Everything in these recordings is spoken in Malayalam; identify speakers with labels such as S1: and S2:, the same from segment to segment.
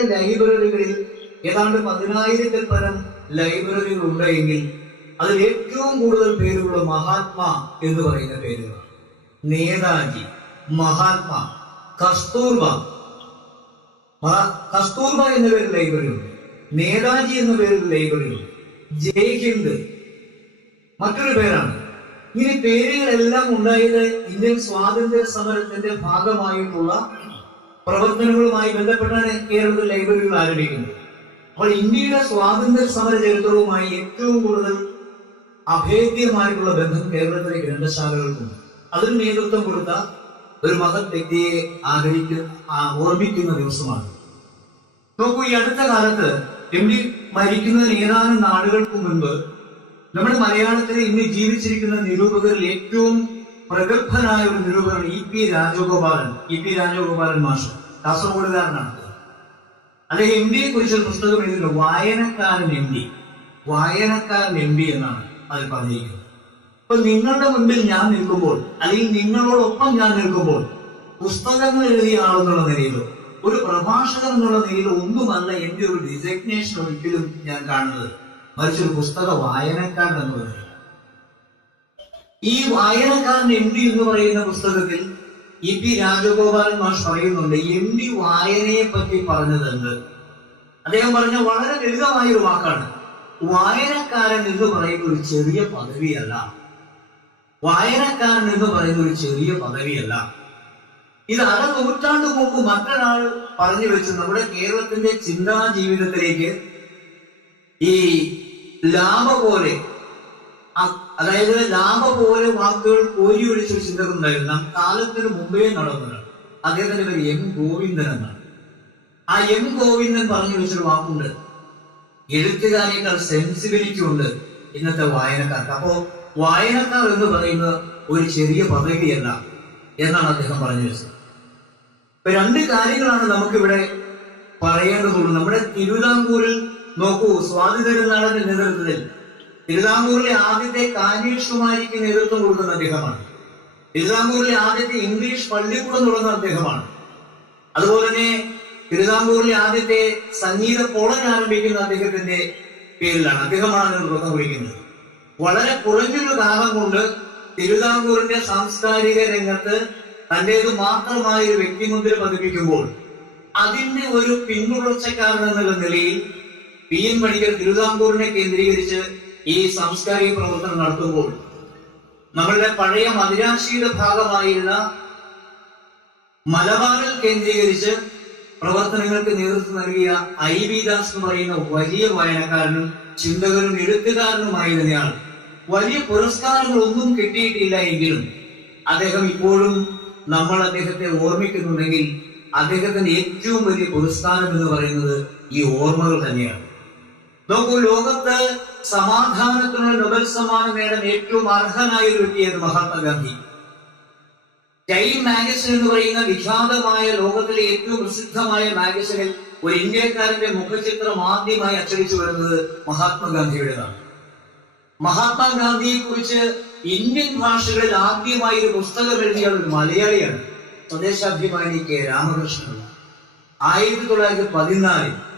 S1: കേരളത്തിലെ ലൈബ്രറികളിൽ ഏതാണ്ട് പതിനായിരത്തിൽ പരം ലൈബ്രറികൾ ഉണ്ടെങ്കിൽ അതിൽ ഏറ്റവും കൂടുതൽ പേരുള്ള മഹാത്മാ എന്ന് പറയുന്ന പേരുകൾ. നേതാജി മഹാത്മാ കസ്തൂർബ. കസ്തൂർബ എന്ന പേരിൽ ലൈബ്രറി ഉണ്ട് നേതാജി എന്ന പേരിൽ ലൈബ്രറി ഉണ്ട് ജയ് ഹിന്ദ്. മറ്റൊരു പേരാണ്. ഇങ്ങനെ പേരുകളെല്ലാം ഉണ്ടായത് ഇന്ത്യൻ സ്വാതന്ത്ര്യ സമരത്തിന്റെ ഭാഗമായിട്ടുള്ള പ്രവർത്തനങ്ങളുമായി ബന്ധപ്പെട്ടാണ് കേരളത്തിൽ ലൈബ്രറികൾ ആരംഭിക്കുന്നത് അപ്പോൾ ഇന്ത്യയുടെ സ്വാതന്ത്ര്യ സമര ചരിത്രവുമായി ഏറ്റവും കൂടുതൽ അഭേദ്യമായിട്ടുള്ള ബന്ധം കേരളത്തിലെ ഗ്രന്ഥശാലകൾക്കുണ്ട്. അതിന് നേതൃത്വം കൊടുത്ത ഒരു മഹത് വ്യക്തിയെ ആദരിക്കുന്ന ആ, ഓർമ്മിക്കുന്ന ദിവസമാണ്. നോക്കൂ ഈ അടുത്ത കാലത്ത് എം ഡി മരിക്കുന്നതിന് ഏതാനും നാളുകൾക്ക് മുൻപ് നമ്മുടെ മലയാളത്തിലെ ഇന്ന് ജീവിച്ചിരിക്കുന്ന നിരൂപകരിൽ ഏറ്റവും പ്രഗത്ഭനായ ഒരു നിരൂപകൻ E P Rajagopalan E P Rajagopalan മാഷ് കാസർഗോഡുകാരനാണ്. അദ്ദേഹം എം ഡിയെ കുറിച്ച് ഒരു പുസ്തകം എഴുതുന്നു വായനക്കാരൻ എം ഡി വായനക്കാരൻ എം ഡി എന്നാണ് അതിൽ പറഞ്ഞിരിക്കുന്നത്. അപ്പൊ നിങ്ങളുടെ മുൻപിൽ ഞാൻ നിൽക്കുമ്പോൾ അല്ലെങ്കിൽ നിങ്ങളോടൊപ്പം ഞാൻ നിൽക്കുമ്പോൾ പുസ്തകങ്ങൾ എഴുതിയ ആളെന്നുള്ള നിലയിലോ ഒരു പ്രഭാഷകൻ എന്നുള്ള നിലയിലോ ഒന്നുമല്ല എന്റെ ഒരു ഡിസൈഗ്നേഷൻ ഒരിക്കലും ഞാൻ കാണുന്നത്. മറിച്ചൊരു പുസ്തക വായനക്കാരൻ എന്ന് നിലയിൽ ഈ വായനക്കാരൻ എം ഡി എന്ന് പറയുന്ന പുസ്തകത്തിൽ ഇ പി രാജഗോപാലൻ മാഷ് പറയുന്നുണ്ട് എം ഡി വായനയെ പറ്റി പറഞ്ഞതെന്ത്? അദ്ദേഹം പറഞ്ഞ വളരെ ലളിതമായ ഒരു വാക്കാണ്. വായനക്കാരൻ എന്ന് പറയുന്ന ഒരു ചെറിയ പദവിയല്ല. വായനക്കാരൻ എന്ന് പറയുന്ന ഒരു ചെറിയ പദവിയല്ല. ഇത് അര നൂറ്റാണ്ട് മുമ്പ് മറ്റൊരാൾ പറഞ്ഞു വെച്ച് നമ്മുടെ കേരളത്തിന്റെ ചിന്താ ജീവിതത്തിലേക്ക് ഈ ലാഭ പോലെ അതായത് ലാഭ പോലെ വാക്കുകൾ കോരി ഒഴിച്ച ചിന്തകൾ ഉണ്ടായിരുന്നു. നാം കാലത്തിന് മുമ്പേ നടന്നതാണ് അദ്ദേഹത്തിന്റെ പേര് എം ഗോവിന്ദൻ എന്നാണ്. ആ എം ഗോവിന്ദൻ പറഞ്ഞു വെച്ചൊരു വാക്കുണ്ട്. എഴുത്തുകാരേക്കാൾ സെൻസിബിലിറ്റി ഉണ്ട് ഇന്നത്തെ വായനക്കാർക്ക്. അപ്പോ വായനക്കാർ എന്ന് പറയുന്നത് ഒരു ചെറിയ പദവിയല്ല എന്നാണ് അദ്ദേഹം പറഞ്ഞു വെച്ചത്. ഇപ്പൊ രണ്ട് കാര്യങ്ങളാണ് നമുക്കിവിടെ പറയേണ്ടതുള്ളൂ. നമ്മുടെ തിരുവിതാംകൂറിൽ നോക്കൂ സ്വാതി തിരുനാളിന്റെ നേതൃത്വത്തിൽ തിരുവിതാംകൂറിലെ ആദ്യത്തെ കാനീഷുമാരിക്ക് നേതൃത്വം കൊടുക്കുന്ന അദ്ദേഹമാണ്. തിരുവിതാംകൂറിലെ ആദ്യത്തെ ഇംഗ്ലീഷ് പള്ളിക്കൂടം തുടങ്ങുന്ന അദ്ദേഹമാണ്. അതുപോലെ തന്നെ തിരുവിതാംകൂറിലെ ആദ്യത്തെ സംഗീത കോളേജ് ആരംഭിക്കുന്ന അദ്ദേഹത്തിന്റെ പേരിലാണ്. അദ്ദേഹമാണ് അതിന് തുടക്കം കുറിക്കുന്നത്. വളരെ കുറഞ്ഞൊരു കാലം കൊണ്ട് തിരുവിതാംകൂറിന്റെ സാംസ്കാരിക രംഗത്ത് തന്റേത് മാത്രമായ ഒരു വ്യക്തിമുദ്ര പതിപ്പിക്കുമ്പോൾ അതിന്റെ ഒരു പിന്തുടർച്ചക്കാരൻ എന്നുള്ള നിലയിൽ പി എൻ പണിക്കർ തിരുവിതാംകൂറിനെ കേന്ദ്രീകരിച്ച് ഈ സാംസ്കാരിക പ്രവർത്തനം നടത്തുമ്പോൾ നമ്മളുടെ പഴയ മദിരാശിയുടെ ഭാഗമായിരുന്ന മലബാറിൽ കേന്ദ്രീകരിച്ച് പ്രവർത്തനങ്ങൾക്ക് നേതൃത്വം നൽകിയ ഐ വി ദാസ് എന്ന് പറയുന്ന വലിയ വായനക്കാരനും ചിന്തകനും എഴുത്തുകാരനുമായിരുന്നയാൾ വലിയ പുരസ്കാരങ്ങളൊന്നും കിട്ടിയിട്ടില്ല എങ്കിലും അദ്ദേഹം ഇപ്പോഴും നമ്മൾ അദ്ദേഹത്തെ ഓർമ്മിക്കുന്നുണ്ടെങ്കിൽ അദ്ദേഹത്തിന്റെ ഏറ്റവും വലിയ പുരസ്കാരം എന്ന് പറയുന്നത് ഈ ഓർമ്മകൾ തന്നെയാണ്. നോക്കൂ ലോകത്ത് സമാധാനത്തിനുള്ള നൊബൽ സമ്മാനം നേടാൻ ഏറ്റവും അർഹനായ ഒരു വ്യക്തിയാണ് മഹാത്മാഗാന്ധി. ടൈം മാഗസിൻ എന്ന് പറയുന്ന വിഖ്യാതമായ ലോകത്തിലെ ഏറ്റവും പ്രസിദ്ധമായ മാഗസിനിൽ ഒരു ഇന്ത്യക്കാരന്റെ മുഖചിത്രം ആദ്യമായി അച്ചടിച്ചു വരുന്നത് മഹാത്മാഗാന്ധിയുടേതാണ്. മഹാത്മാഗാന്ധിയെ കുറിച്ച് ഇന്ത്യൻ ഭാഷകളിൽ ആദ്യമായി ഒരു പുസ്തകം എഴുതിയ ഒരു മലയാളിയാണ്. സ്വദേശാഭിമാനി കെ രാമകൃഷ്ണൻ. ആയിരത്തി തൊള്ളായിരത്തി പതിനാലിൽ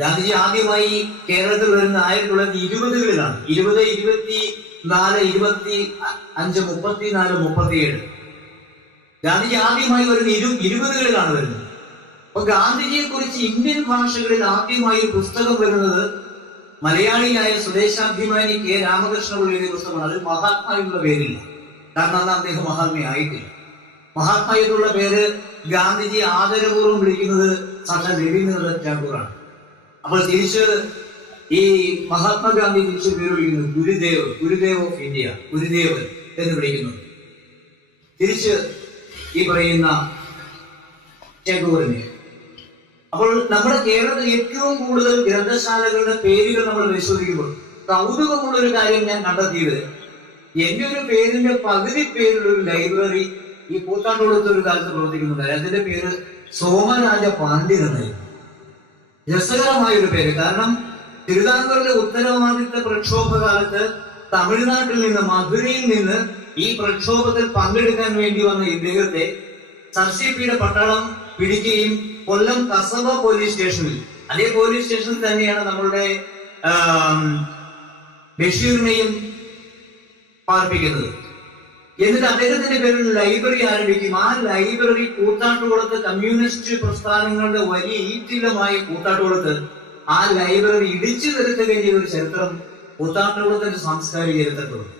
S1: ഗാന്ധിജി ആദ്യമായി കേരളത്തിൽ വരുന്ന ആയിരത്തി തൊള്ളായിരത്തി ഇരുപതുകളിലാണ്. ഇരുപത് ഇരുപത്തി നാല് ഇരുപത്തി അഞ്ച് മുപ്പത്തി നാല് മുപ്പത്തി ഏഴ് ഗാന്ധിജി ആദ്യമായി വരുന്ന ഇരു ഇരുപതുകളിലാണ് വരുന്നത്. അപ്പൊ ഗാന്ധിജിയെ കുറിച്ച് ഇന്ത്യൻ ഭാഷകളിൽ ആദ്യമായി ഒരു പുസ്തകം വരുന്നത് മലയാളിയായ സ്വദേശാഭിമാനി കെ. രാമകൃഷ്ണപിള്ള എഴുതിയ പുസ്തകമാണ്. അത് മഹാത്മാ എന്നുള്ള പേരില്ല. കാരണം അന്ന് അദ്ദേഹം മഹാത്മയായിട്ടില്ല. മഹാത്മാ എന്നുള്ള പേര് ഗാന്ധിജി ആദരപൂർവം വിളിക്കുന്നത് സാക്ഷാൽ രവീന്ദ്രനാഥ് ടാഗോറാണ്. അപ്പോൾ തിരിച്ച് ഈ മഹാത്മാഗാന്ധി തിരിച്ച് പേര് വിളിക്കുന്നത് ഗുരുദേവ് ഗുരുദേവ് ഓഫ് ഇന്ത്യ ഗുരുദേവൻ എന്ന് വിളിക്കുന്നു. തിരിച്ച് ഈ പറയുന്ന ടാഗോറിനെ അപ്പോൾ നമ്മുടെ കേരളത്തിൽ ഏറ്റവും കൂടുതൽ ഗ്രന്ഥശാലകളുടെ പേരുകൾ നമ്മൾ പരിശോധിക്കുമ്പോൾ കൗതുകമുള്ള ഒരു കാര്യം ഞാൻ കണ്ടെത്തിയത്. എന്റെ ഒരു പേരിന്റെ പകുതി പേരുള്ള ലൈബ്രറി ഈ കൂത്താണ്ടോടത്ത് ഒരു കാലത്ത് പ്രവർത്തിക്കുന്നുണ്ടായിരുന്നു അതിന്റെ പേര് സോമരാജ പാണ്ഡ്യൻ രസകരമായ ഒരു പേര്. കാരണം തിരുവിതാംകൂറിലെ ഉത്തരവാദിത്ത പ്രക്ഷോഭ കാലത്ത് തമിഴ്നാട്ടിൽ നിന്ന് മധുരയിൽ നിന്ന് ഈ പ്രക്ഷോഭത്തിൽ പങ്കെടുക്കാൻ വേണ്ടി വന്ന ഇദ്ദേഹത്തെ സർസിപിയുടെ പട്ടാളം പിടിക്കുകയും കൊല്ലം കസബ പോലീസ് സ്റ്റേഷനിൽ. അതേ പോലീസ് സ്റ്റേഷനിൽ തന്നെയാണ് നമ്മളുടെ ബഷീറിനെയും പാർപ്പിക്കുന്നത്. എന്നിട്ട് അദ്ദേഹത്തിന്റെ പേരിൽ ലൈബ്രറി ആരംഭിക്കും. ആ ലൈബ്രറി കൂത്താട്ടുകുളത്ത് കമ്മ്യൂണിസ്റ്റ് പ്രസ്ഥാനങ്ങളുടെ വലിയ ഈറ്റിലമായി കൂത്താട്ടുകുളത്ത് ആ ലൈബ്രറി ഇടിച്ചു നിരത്തുകയും ചെയ്ത ഒരു ചരിത്രം കൂത്താട്ടുകുളത്തിന്റെ സാംസ്കാരിക ചരിത്രത്തിലുണ്ട്.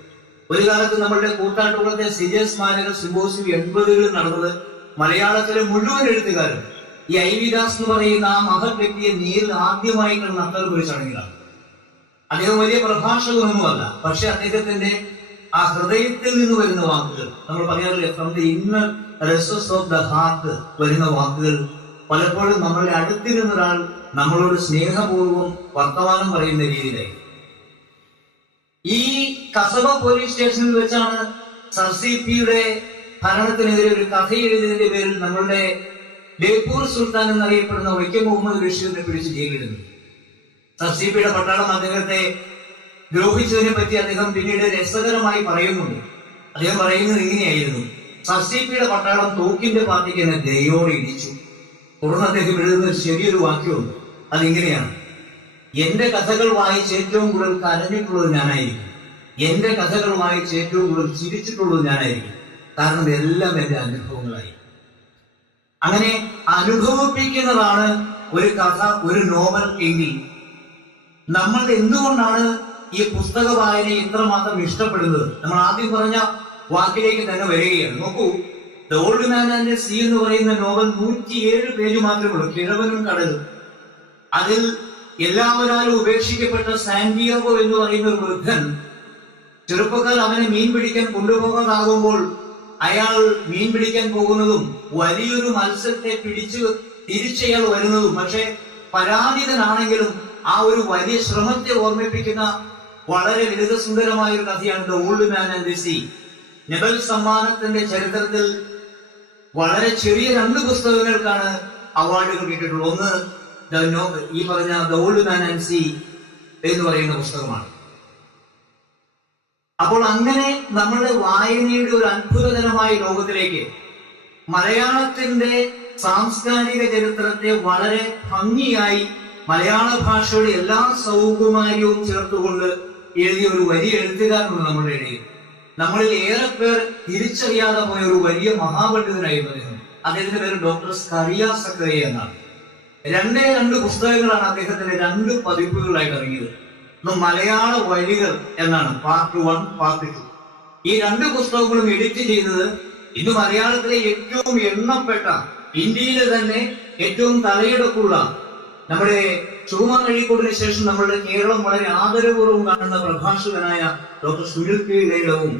S1: ഒരു കാലത്ത് നമ്മളുടെ കൂത്താട്ടുകുളത്തെ സിജ സ്മാരക സിമ്പോസിയം എൺപതുകളിൽ നടന്നത് മലയാളത്തിലെ മുഴുവൻ എഴുത്തുകാരും. ഈ ഐ വി ദാസ് എന്ന് പറയുന്ന ആ മഹത് വ്യക്തിയെ നേരിൽ ആദ്യമായി കാണുന്ന അത്തരം ഒരു അദ്ദേഹം വലിയ പ്രഭാഷകനൊന്നുമല്ല പക്ഷെ അദ്ദേഹത്തിന്റെ ആ ഹൃദയത്തിൽ നിന്ന് വരുന്ന വാക്കുകൾ. നമ്മൾ പറയാറില്ലേ from the inner recesses of the heart വരുന്ന വാക്കുകൾ. പലപ്പോഴും നമ്മളുടെ അടുത്തിരുന്ന ഒരാൾ നമ്മളോട് സ്നേഹപൂർവം വർത്തമാനം പറയുന്ന രീതിയിലായി ഈ കസബ പോലീസ് സ്റ്റേഷനിൽ വെച്ചാണ് സർ സി പിയുടെ ഭരണത്തിനെതിരെ ഒരു കഥ എഴുതിയതിന്റെ പേരിൽ നമ്മളുടെ ബേപ്പൂർ സുൽത്താൻ എന്നറിയപ്പെടുന്ന വൈക്കം മുഹമ്മദ് ബഷീറിനെ പിടിച്ച് ജയിലിടുന്നു സർ സി പിയുടെ പട്ടാളം അദ്ദേഹത്തെ ദ്രോഹിച്ചതിനെ പറ്റി അദ്ദേഹം പിന്നീട് രസകരമായി പറയുന്നുണ്ട്. അദ്ദേഹം പറയുന്നത് ഇങ്ങനെയായിരുന്നു. സസിപിയുടെ പട്ടാളം തോക്കിന്റെ പാർട്ടിക്ക് എന്നെ ദയോടെ ഇടിച്ചു. തുടർന്ന് അദ്ദേഹം എഴുതുന്ന ചെറിയൊരു വാക്യമുണ്ട്. അതിങ്ങനെയാണ്. എന്റെ കഥകൾ വായിച്ച് ഏറ്റവും കൂടുതൽ കരഞ്ഞിട്ടുള്ളത് ഞാനായിരിക്കും. എന്റെ കഥകൾ വായിച്ച് ഏറ്റവും കൂടുതൽ ചിരിച്ചിട്ടുള്ളത് ഞാനായിരിക്കും. കാരണം എല്ലാം എന്റെ അനുഭവങ്ങളായി. അങ്ങനെ അനുഭവിപ്പിക്കുന്നതാണ് ഒരു കഥ ഒരു നോവൽ എങ്കിൽ. നമ്മൾ എന്തുകൊണ്ടാണ് ഈ പുസ്തക വായന ഇത്രമാത്രം ഇഷ്ടപ്പെടുന്നത്? നമ്മൾ ആദ്യം പറഞ്ഞ വാക്കിലേക്ക് തന്നെ വരികയാണ്. നോക്കൂ. The old man and sea എന്ന് പറയുന്ന നോവൽ നൂറ്റിയേഴ് പേജ് മാത്രമേ ഉള്ളൂ. കിഴവനും കടലും. അതിൽ എല്ലാവരാലും ഉപേക്ഷിക്കപ്പെട്ട സാന്റിയാഗോ എന്ന് പറയുന്ന ഒരു വൃദ്ധൻ ചെറുപ്പക്കാർ അവനെ മീൻ പിടിക്കാൻ കൊണ്ടുപോകാതാകുമ്പോൾ അയാൾ മീൻ പിടിക്കാൻ പോകുന്നതും വലിയൊരു മത്സ്യത്തെ പിടിച്ച് തിരിച്ചയാൾ വരുന്നതും. പക്ഷെ പരാജിതനാണെങ്കിലും ആ ഒരു വലിയ ശ്രമത്തെ ഓർമ്മിപ്പിക്കുന്ന വളരെ ലളിതസുന്ദരമായ ഒരു കഥയാണ് the old man and the sea Nobel സമ്മാനത്തിന്റെ ചരിത്രത്തിൽ വളരെ ചെറിയ രണ്ട് പുസ്തകങ്ങൾക്കാണ് അവാർഡുകൾ കിട്ടിയിട്ടുള്ളത്. ഒന്ന് ഈ പറഞ്ഞ the old man and sea എന്ന് പറയുന്ന പുസ്തകമാണ്. അപ്പോൾ അങ്ങനെ നമ്മുടെ വായനയുടെ ഒരു അത്ഭുതകരമായ ലോകത്തിലേക്ക് മലയാളത്തിന്റെ സാംസ്കാരിക ചരിത്രത്തെ വളരെ ഭംഗിയായി മലയാള ഭാഷയുടെ എല്ലാ സൗകുമാര്യവും ചേർത്തുകൊണ്ട് എഴുതിയ ഒരു വലിയ എഴുത്തുകാരനുണ്ട് നമ്മുടെ ഇടയിൽ. നമ്മളിൽ ഏറെ പേർ തിരിച്ചറിയാതെ പോയ ഒരു വലിയ മഹാപണ്ഡിതനായിരുന്നു അദ്ദേഹം. അദ്ദേഹത്തിന്റെ പേര് ഡോക്ടർ സ്കറിയ സക്കറിയ എന്നാണ്. രണ്ടേ രണ്ട് പുസ്തകങ്ങളാണ് അദ്ദേഹത്തിന്റെ രണ്ട് പതിപ്പുകളായിട്ട് ഇറങ്ങിയത്. ഒന്ന് മലയാള വഴികൾ എന്നാണ് പാർട്ട് വൺ പാർട്ട് ടു ഈ രണ്ട് പുസ്തകങ്ങളും എഡിറ്റ് ചെയ്തത് ഇന്ന് മലയാളത്തിലെ ഏറ്റവും എണ്ണപ്പെട്ട ഇന്ത്യയിലെ തന്നെ ഏറ്റവും തലയെടുപ്പുള്ള നമ്മുടെ ചുമ കഴിക്കോടിന് ശേഷം നമ്മളുടെ കേരളം വളരെ ആദരപൂർവം കാണുന്ന പ്രഭാഷകനായ ഡോക്ടർ പി ലൈലവും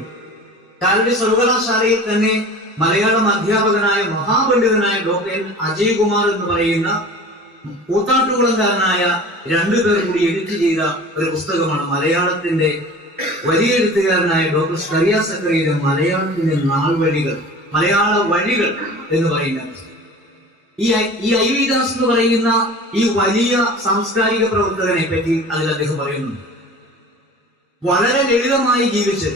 S1: കാലിന്റെ സർവകലാശാലയിൽ തന്നെ മലയാളം അധ്യാപകനായ മഹാപണ്ഡിതനായ ഡോക്ടർ അജയ് കുമാർ എന്ന് പറയുന്ന കൂത്താട്ടുകുളംകാരനായ രണ്ടുപേർ കൂടി എഡിറ്റ് ചെയ്ത ഒരു പുസ്തകമാണ് മലയാളത്തിന്റെ വലിയ എഴുത്തുകാരനായ ഡോക്ടർ സ്കറിയ സക്കറിയുടെ മലയാളത്തിന്റെ നാൾ വഴികൾ മലയാള വഴികൾ എന്ന് പറയുന്ന പുസ്തകം. ഈ ഈ ഐവിദാസ് എന്ന് പറയുന്ന ഈ വലിയ സാംസ്കാരിക പ്രവർത്തകനെ പറ്റി അതിൽ അദ്ദേഹം പറയുന്നുണ്ട് വളരെ ലളിതമായി ജീവിച്ച്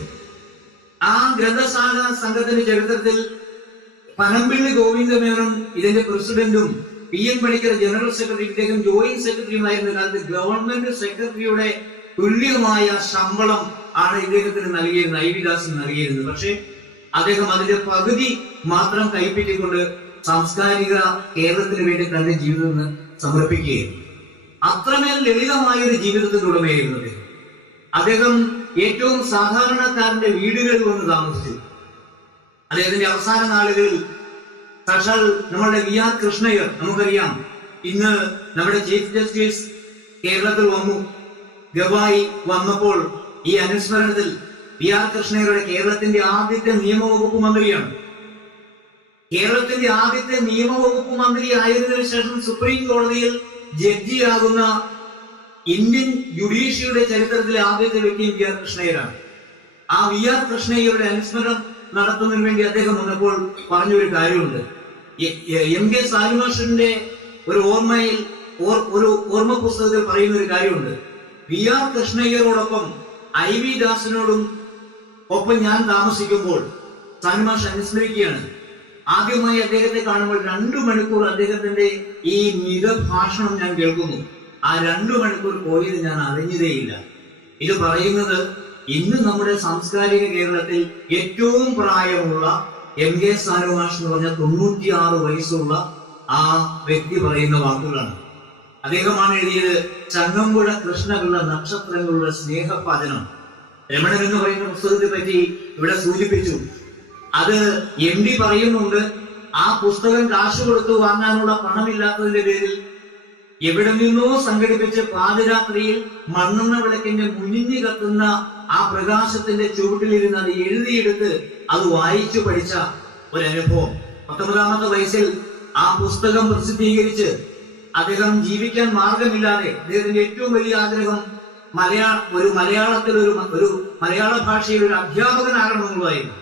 S1: ആ ഗ്രന്ഥശാല സംഘത്തിന്റെ ചരിത്രത്തിൽ പനമ്പിള്ളി ഗോവിന്ദമേനോൻ ഇതിന്റെ പ്രസിഡന്റും P N Panicker general secretary ഇദ്ദേഹം ജോയിന്റ് സെക്രട്ടറിയുമായിരുന്ന കാലത്ത് ഗവൺമെന്റ് സെക്രട്ടറിയുടെ തുല്യമായ ശമ്പളം ആണ് ഇദ്ദേഹത്തിന് നൽകിയിരുന്നത് ഐ വി നൽകിയിരുന്നത്. പക്ഷേ അദ്ദേഹം അതിന്റെ പകുതി മാത്രം കൈപ്പറ്റിക്കൊണ്ട് സാംസ്കാരിക കേരളത്തിന് വേണ്ടി തന്റെ ജീവിതം സമർപ്പിക്കുകയായിരുന്നു. അത്രമേൽ ലളിതമായ ഒരു ജീവിതത്തിന്റെ ഉടമയായിരുന്നു അദ്ദേഹം. അദ്ദേഹം ഏറ്റവും സാധാരണക്കാരന്റെ വീടുകളിൽ വന്ന് താമസിച്ചു. അദ്ദേഹത്തിന്റെ അവസാന നാളുകളിൽ സാക്ഷാൽ നമ്മളുടെ വി ആർ കൃഷ്ണയ്യർ നമുക്കറിയാം ഇന്ന് നമ്മുടെ ചീഫ് ജസ്റ്റിസ് കേരളത്തിൽ വന്നു. ഗവായി വന്നപ്പോൾ ഈ അനുസ്മരണത്തിൽ വി ആർ കൃഷ്ണയ്യരുടെ കേരളത്തിന്റെ ആദ്യത്തെ നിയമവകുപ്പ് മന്ത്രിയാണ്. കേരളത്തിന്റെ ആദ്യത്തെ നിയമവകുപ്പ് മന്ത്രി ആയതിനു ശേഷം സുപ്രീം കോടതിയിൽ ജഡ്ജിയാകുന്ന ഇന്ത്യൻ ജുഡീഷ്യയുടെ ചരിത്രത്തിലെ ആദ്യത്തെ വ്യക്തി വി ആർ കൃഷ്ണയ്യരാണ്. ആ വി ആർ കൃഷ്ണയ്യരുടെ അനുസ്മരണം നടത്തുന്നതിന് വേണ്ടി അദ്ദേഹം വന്നപ്പോൾ പറഞ്ഞൊരു കാര്യമുണ്ട്. എ- കെ സാലിമാഷിന്റെ ഒരു ഓർമ്മയിൽ ഓർ- ഒരു ഓർമ്മ പുസ്തകത്തിൽ പറയുന്ന ഒരു കാര്യമുണ്ട്. വി ആർ കൃഷ്ണയ്യരോടൊപ്പം ഐ വി ദാസിനോടും ഒപ്പം ഞാൻ താമസിക്കുമ്പോൾ സാലിമാഷ് അനുസ്മരിക്കുകയാണ്. ആദ്യമായി അദ്ദേഹത്തെ കാണുമ്പോൾ രണ്ടു മണിക്കൂർ അദ്ദേഹത്തിന്റെ ഈ മിതഭാഷണം ഞാൻ കേൾക്കുന്നു. ആ രണ്ടു മണിക്കൂർ പോയത് ഞാൻ അറിഞ്ഞതേയില്ല. ഇത് പറയുന്നത് ഇന്ന് നമ്മുടെ സാംസ്കാരിക കേരളത്തിൽ ഏറ്റവും പ്രായമുള്ള എം കെ സാനുമാഷ് എന്ന് പറഞ്ഞ തൊണ്ണൂറ്റിയാറ് വയസ്സുള്ള ആ വ്യക്തി പറയുന്ന വാക്കുകളാണ്. അദ്ദേഹമാണ് എഴുതിയത് ചങ്ങമ്പുഴ കൃഷ്ണപിള്ള നക്ഷത്രങ്ങളുടെ സ്നേഹപാചനം. രമണൻ എന്ന് പറയുന്ന പുസ്തകത്തെ പറ്റി ഇവിടെ സൂചിപ്പിച്ചു. അത് എം ഡി പറയുന്നുണ്ട് ആ പുസ്തകം കാശ് കൊടുത്തു വാങ്ങാനുള്ള പണമില്ലാത്തതിന്റെ പേരിൽ എവിടെ നിന്നോ സംഘടിപ്പിച്ച് പാതിരാത്രിയിൽ മണ്ണെണ്ണ വിളക്കിന്റെ മുനിഞ്ഞു കത്തുന്ന ആ പ്രകാശത്തിന്റെ ചുവട്ടിലിരുന്ന് അത് എഴുതിയെടുത്ത് അത് വായിച്ചു പഠിച്ച ഒരു അനുഭവം പത്തൊമ്പതാമത്തെ വയസ്സിൽ ആ പുസ്തകം പ്രസിദ്ധീകരിച്ച് അദ്ദേഹം ജീവിക്കാൻ മാർഗമില്ലാതെ അദ്ദേഹത്തിന്റെ ഏറ്റവും വലിയ ആഗ്രഹം മലയാള ഒരു മലയാളത്തിൽ ഒരു ഒരു മലയാള ഭാഷയിൽ ഒരു അധ്യാപകനാകണമെന്നുള്ളതായിരുന്നു.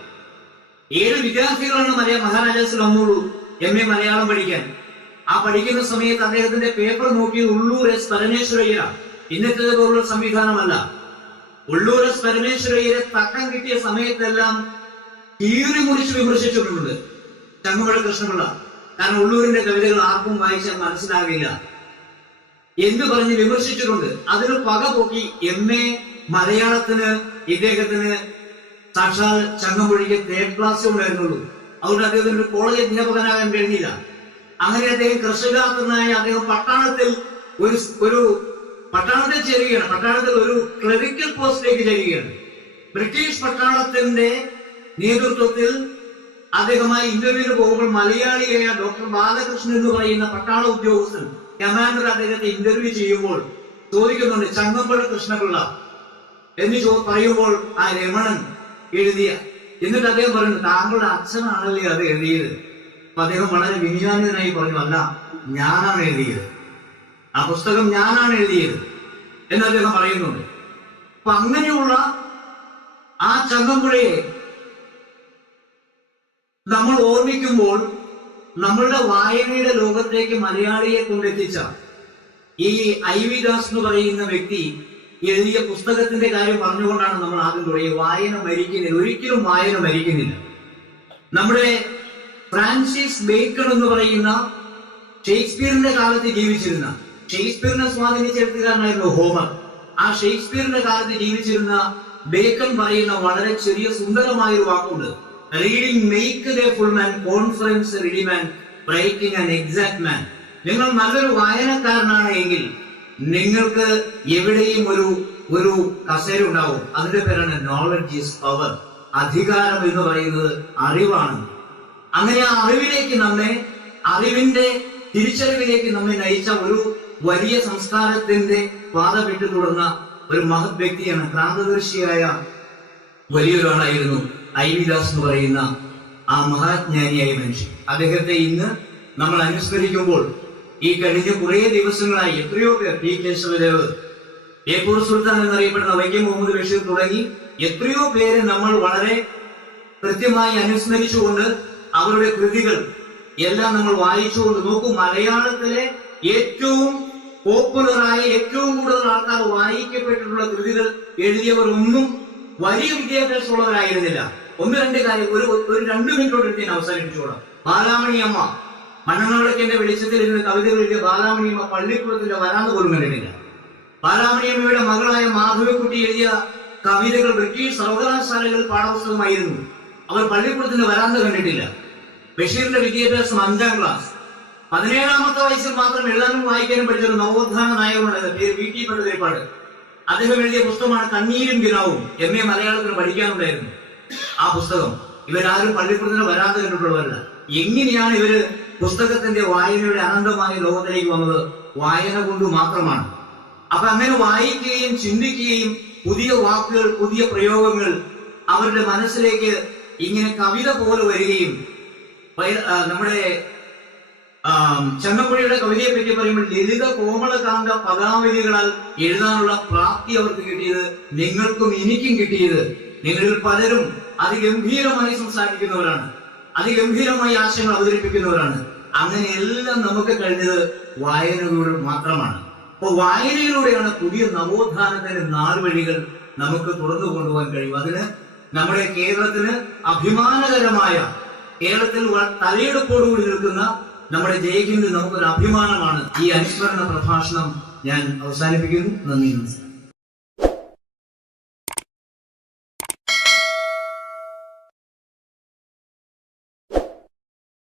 S1: ഏഴ് വിദ്യാർത്ഥികളാണ് മലയാള മഹാരാജാസിൽ വന്നുള്ളൂ എം എ മലയാളം പഠിക്കാൻ. ആ പഠിക്കുന്ന സമയത്ത് അദ്ദേഹത്തിന്റെ പേപ്പർ നോക്കി ഉള്ളൂർ എസ് പരമേശ്വരയ്യ ഇന്നത്തെ പോലുള്ള സംവിധാനമല്ല. ഉള്ളൂർ എസ് പരമേശ്വരയ്യരെ തക്കം കിട്ടിയ സമയത്തെല്ലാം കീറി മുറിച്ച് വിമർശിച്ചിട്ടുണ്ട്. ചങ്ങമ്പഴ കൃഷ്ണപിള്ള. കാരണം ഉള്ളൂരിന്റെ കവിതകൾ ആർക്കും വായിച്ചാൽ മനസ്സിലാകില്ല എന്ന് പറഞ്ഞ് വിമർശിച്ചിട്ടുണ്ട്? അതിന് പക പോക്കി എം എ മലയാളത്തിന് ഇദ്ദേഹത്തിന് സാക്ഷാൽ ചങ്ങമ്പുഴയ്ക്ക് തേർഡ് ക്ലാസ് ഉണ്ടായിരുന്നുള്ളൂ അതുകൊണ്ട് അദ്ദേഹത്തിന് ഒരു കോളേജ് അധ്യാപകനാകാൻ കഴിഞ്ഞില്ല. അങ്ങനെ അദ്ദേഹം കൃഷികാരനായി അദ്ദേഹം പട്ടാളത്തിൽ ഒരു ഒരു പട്ടാളത്തിൽ ചേരുകയാണ്. പട്ടാളത്തിൽ ഒരു ക്ലറിക്കൽ പോസ്റ്റിലേക്ക് ചേരുകയാണ്. ബ്രിട്ടീഷ് പട്ടാളത്തിന്റെ നേതൃത്വത്തിൽ അദ്ദേഹമായി ഇന്റർവ്യൂവിന് പോകുമ്പോൾ മലയാളിയായ ഡോക്ടർ ബാലകൃഷ്ണൻ എന്ന് പറയുന്ന പട്ടാള ഉദ്യോഗസ്ഥൻ കമാൻഡർ അദ്ദേഹത്തെ ഇന്റർവ്യൂ ചെയ്യുമ്പോൾ ചോദിക്കുന്നുണ്ട് ചങ്ങമ്പുഴ കൃഷ്ണപിള്ള എന്ന് പറയുമ്പോൾ ആ രമണൻ എഴുതിയ. എന്നിട്ട് അദ്ദേഹം പറയുന്നു താങ്കളുടെ അച്ഛനാണല്ലേ അത് എഴുതിയത്? അപ്പൊ അദ്ദേഹം വളരെ വിനിയാനിതനായി പറഞ്ഞു അല്ല ഞാനാണ് എഴുതിയത്. ആ പുസ്തകം ഞാനാണ് എഴുതിയത്. എന്ന് അദ്ദേഹം പറയുന്നുണ്ട്. അപ്പൊ അങ്ങനെയുള്ള ആ ചങ്ങമ്പുഴയെ നമ്മൾ ഓർമ്മിക്കുമ്പോൾ നമ്മളുടെ വായനയുടെ ലോകത്തേക്ക് മലയാളിയെ കൊണ്ടെത്തിച്ച ഈ ഐ വി ദാസ് എന്ന് പറയുന്ന വ്യക്തി എഴുതിയ പുസ്തകത്തിന്റെ കാര്യം പറഞ്ഞുകൊണ്ടാണ് നമ്മൾ ആദ്യം തുടങ്ങിയത്. വായന മരിക്കുന്നില്ല. ഒരിക്കലും വായന മരിക്കുന്നില്ല. നമ്മുടെ ഫ്രാൻസിസ് ബേക്കൺ എന്ന് പറയുന്ന ഷേക്സ്പിയറിന്റെ കാലത്ത് ജീവിച്ചിരുന്ന ഷേക്സ്പിയറിനെ സ്വാധീനിച്ച എഴുത്തുകാരനായിരുന്നു ഹോമർ. ആ ഷേക്സ്പിയറിന്റെ കാലത്ത് ജീവിച്ചിരുന്ന ബേക്കൺ പറയുന്ന വളരെ ചെറിയ സുന്ദരമായ ഒരു വാക്കുണ്ട്. Reading make a full man conference ready man breaking and exact man നിങ്ങൾ നല്ലൊരു വായനക്കാരനാണ് എങ്കിൽ നിങ്ങൾക്ക് എവിടെയും ഒരു ഒരു കസേര ഉണ്ടാവും. അതിന്റെ പേരാണ് നോളജ് ഈസ് പവർ അധികാരം എന്ന് പറയുന്നത് അറിവാണ്. അങ്ങനെ ആ അറിവിലേക്ക് നമ്മെ അറിവിന്റെ തിരിച്ചറിവിലേക്ക് നമ്മെ നയിച്ച ഒരു വലിയ സംസ്കാരത്തിന്റെ പാത പിന്തുടർന്ന ഒരു മഹത് വ്യക്തിയാണ് ക്രാന്തദർശിയായ വലിയൊരാളായിരുന്നു ഐ വി ദാസ് എന്ന് പറയുന്ന ആ മഹാജ്ഞാനിയായ മനുഷ്യൻ. അദ്ദേഹത്തെ ഇന്ന് നമ്മൾ അനുസ്മരിക്കുമ്പോൾ ഈ കഴിഞ്ഞ കുറേ ദിവസങ്ങളായി എത്രയോ പേർ പി കേശവദേവ് ബേപ്പൂർ സുൽത്താൻ എന്നറിയപ്പെടുന്ന വൈക്കം മുഹമ്മദ് ബഷീർ തുടങ്ങി എത്രയോ പേരെ നമ്മൾ വളരെ കൃത്യമായി അനുസ്മരിച്ചുകൊണ്ട് അവരുടെ കൃതികൾ എല്ലാം നമ്മൾ വായിച്ചുകൊണ്ട് നോക്കും. മലയാളത്തിലെ ഏറ്റവും പോപ്പുലറായ ഏറ്റവും കൂടുതൽ ആൾക്കാർ വായിക്കപ്പെട്ടിട്ടുള്ള കൃതികൾ എഴുതിയവർ ഒന്നും വലിയ വിദ്യാഭ്യാസമുള്ളവരായിരുന്നില്ല. ഒന്ന് രണ്ട് കാര്യം ഒരു ഒരു രണ്ട് മിനിറ്റോട് എടുത്തിന് അവസാനിപ്പിച്ചോളാം. ബാലാമണി അമ്മ മണ്ണനാളൊക്കെ വെളിച്ചത്തിൽ ഇരുന്ന് എഴുതിയ ബാലാമണിയമ്മ പള്ളിക്കൂടത്തിന്റെ വരാന്ന് പോലും കണ്ടിട്ടില്ല. ബാലാമണിയമ്മയുടെ മകളായ മാധവിക്കുട്ടി എഴുതിയ കവിതകൾ ബ്രിട്ടീഷ് സർവകലാശാലകളിൽ പാഠപുസ്തകമായിരുന്നു. അവർ പള്ളിക്കൂടത്തിന്റെ വരാന്ത കണ്ടിട്ടില്ല. ബഷീറിന്റെ വിദ്യാഭ്യാസം അഞ്ചാം ക്ലാസ് പതിനേഴാമത്തെ വയസ്സിൽ മാത്രം എഴുതാനും വായിക്കാനും പഠിച്ചൊരു നവോത്ഥാന നായകമാണ് പേര് വി ടി പട്ടുതേപ്പാട് അദ്ദേഹം എഴുതിയ പുസ്തകമാണ് കണ്ണീരും ഗിനാവും എം എ മലയാളത്തിൽ പഠിക്കാനുണ്ടായിരുന്നു ആ പുസ്തകം. ഇവരാരും പള്ളിക്കൂടത്തിന് വരാന്ത കണ്ടിട്ടുള്ളവരല്ല. എങ്ങനെയാണ് ഇവർ പുസ്തകത്തിന്റെ വായനയുടെ അനന്തമായ ലോകത്തിലേക്ക് വന്നത് വായന കൊണ്ട് മാത്രമാണ്. അപ്പൊ അങ്ങനെ വായിക്കുകയും ചിന്തിക്കുകയും പുതിയ വാക്കുകൾ പുതിയ പ്രയോഗങ്ങൾ അവരുടെ മനസ്സിലേക്ക് ഇങ്ങനെ കവിത പോലെ വരികയും നമ്മുടെ ചങ്ങമ്പുഴയുടെ കവിതയെ പറ്റി പറയുമ്പോൾ ലളിത കോമളകാന്ത പദാവലികളാൽ എഴുതാനുള്ള പ്രാപ്തി അവർക്ക് കിട്ടിയത് നിങ്ങൾക്കും എനിക്കും കിട്ടിയത്. നിങ്ങളിൽ പലരും അതിഗംഭീരമായി സംസാരിക്കുന്നവരാണ്. അതിഗംഭീരമായി ആശയങ്ങൾ അവതരിപ്പിക്കുന്നവരാണ്. അങ്ങനെ എല്ലാം നമുക്ക് കഴിഞ്ഞത് വായനയിലൂടെ മാത്രമാണ്. അപ്പൊ വായനയിലൂടെയാണ് പുതിയ നവോത്ഥാനത്തിന്റെ നാൾവഴികൾ നമുക്ക് തുറന്നു കൊണ്ടുപോകാൻ കഴിയും അതിന് നമ്മുടെ കേരളത്തിന് അഭിമാനകരമായ കേരളത്തിൽ തലയെടുപ്പോടുകൂടി നിൽക്കുന്ന നമ്മുടെ ജയിക്കുന്നത് നമുക്കൊരു അഭിമാനമാണ്. ഈ അനുസ്മരണ പ്രഭാഷണം ഞാൻ അവസാനിപ്പിക്കുന്നു. നന്ദി നമസ്കാരം.